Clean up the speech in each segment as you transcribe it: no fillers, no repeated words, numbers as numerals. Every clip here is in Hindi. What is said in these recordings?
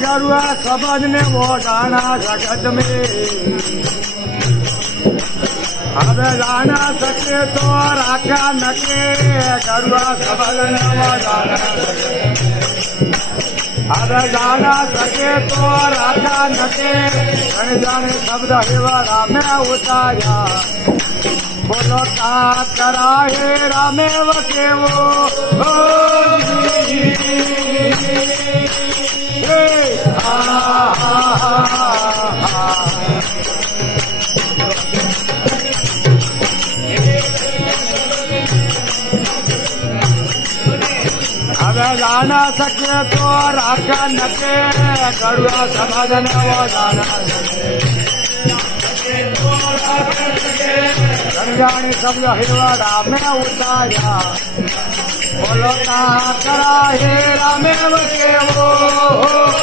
गरुआ सबद ने वो जाना जगत में अब जाना सके तो राखा नके गरुआ सबद ने वो जाना अब जाना सके तो राखा नके जाने शब्द हिवारा में उतारा बोलो का करा हे रामेव के वो अब जाना सके तो राखा नके गरुआ सबदन वो जाना जाने शब्द हिवारा में उतारा बोलो का करा हे रामेव के वो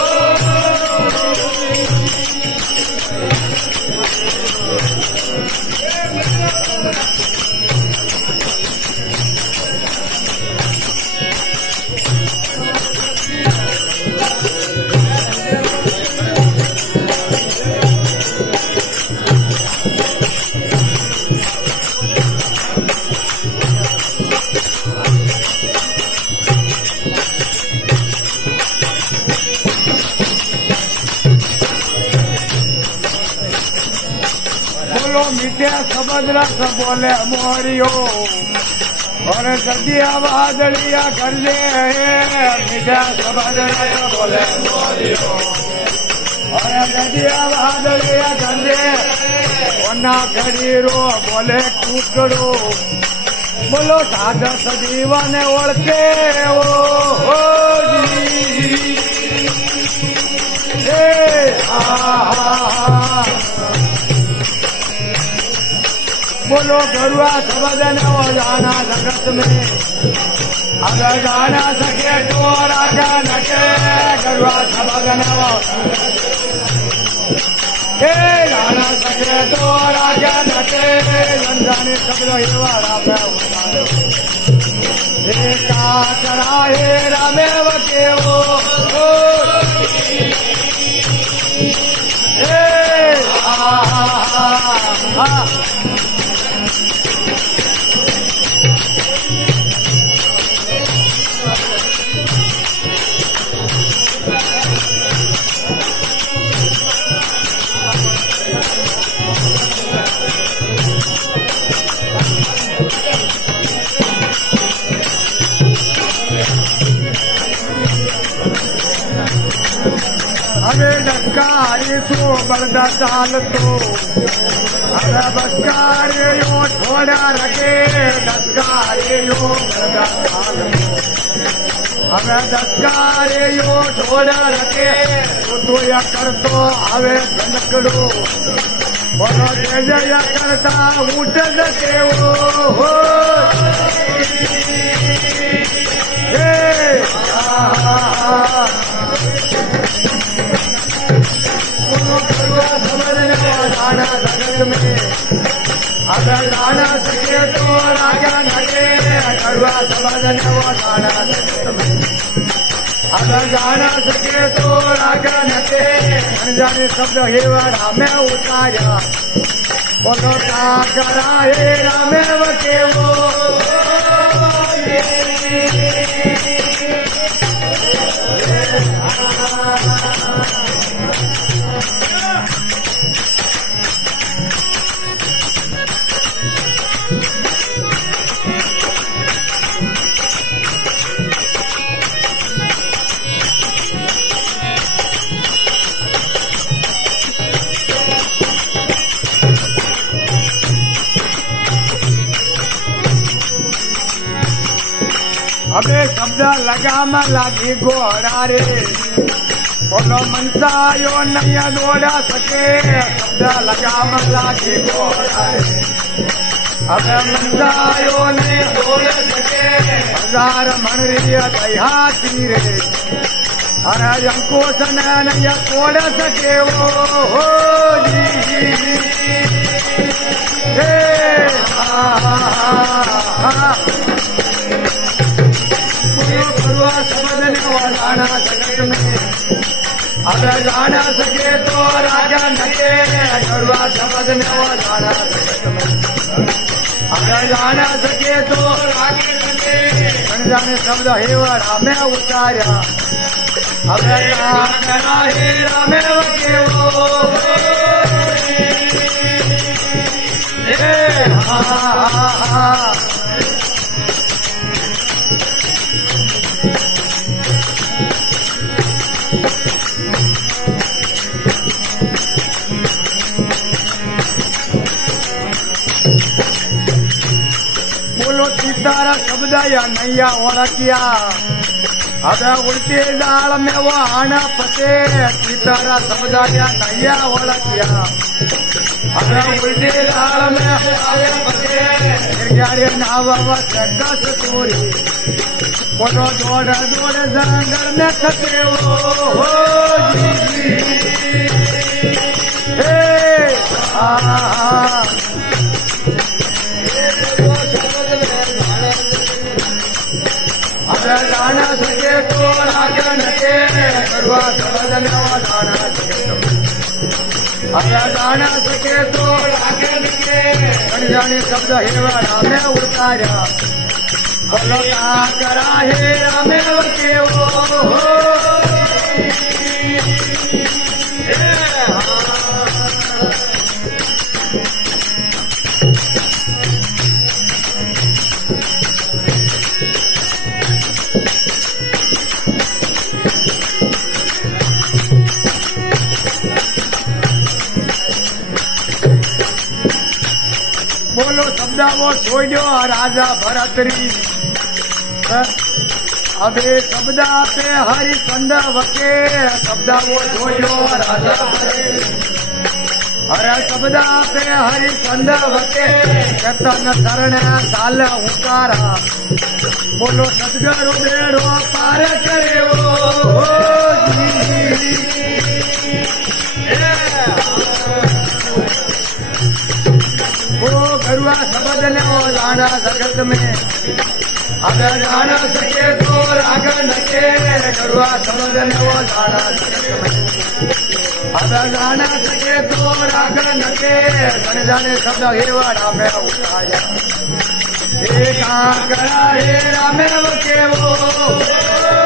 मिटे सबद रस बोले मोरियो और गदिया बादलिया कर ले मिटे सबद रस बोले मोरियो और गदिया बादलिया कर ले वना गरीरो बोले टूकड़ो बोलो साधा सजीवा ने ओढ़के वो बोलो गरुआ सबदन वो जाना जगत में अगर जाना सके तो राजा नके गरुआ सबदन वो जाना सके तो राजा नके जाने शब्द हिवारा में उतारो का करा हे रामेव के वो अरे डस्कारी तो बरदा चाल तो अरे बस्कारे यो थोड़ा रखे डस्कारे यो बरदा चाल अरे डस्कारे यो थोड़ा रखे तो या कर तो आवे जनकड़ो बोलो जय या करता उठ सके वो हो जाना जगत में अगर जाना सके तो राजा नके गरुआ सबदन वो जाना जगत में अगर जाना सके तो राजा नके जाने शब्द हिवारा में उतारा बोलो का करा हे रामेव के वो अबे शब्द लगाम लागी घोड़ा रे बोलो मनसा यो नैया दौड़ा सके शब्द लगाम लागी घोड़ा रे अबे मनसा यो नहीं दौड़ सके हजार मनरिया दहाती रे अरे अंकुश नैया तोड़ सके वो हो जी अब जान सके तो राजा नके गरुआ शब्द में वो जाना अब जान सके तो रागे नके जाने शब्द हे रामे उतारा अब करा हे रामे के वो बोलो सीतारा शब्द या नैया ओळखिया अब उल्टी दाल में वो आना पते सीतारा शब्द या नैया ओळखिया अब उल्टी दाल में आना पते गिरगारे नावा सकस तोरी बोलो दौड़ दौड़ जंगल में खते हो जी अब जाना सके तो राजा नके गरुआ शब्द में वो जाना सके अब जाना सके तो राजा नके जाने शब्द हे रामे उतारा बोलो क्या करा हे रामे के वो बोलो शब्द वो छोड़ो राजा भरतरी अबे शब्द पे हरिचंद वके शब्द वो छोड़ो राजा अरे शब्द पे हरिचंद वके कतन शरण साल हुकारा बोलो सदगुरु बेड़ो पार करे वो गरुआ शब्द ने वो जाना जगत में अब जाना सके तो राग नके गरुआ शब्द ने वो जाना जगत में अब जाना सके तो राग नके धन जाने शब्द हे रामे उठाया हे करा हे रामे के वो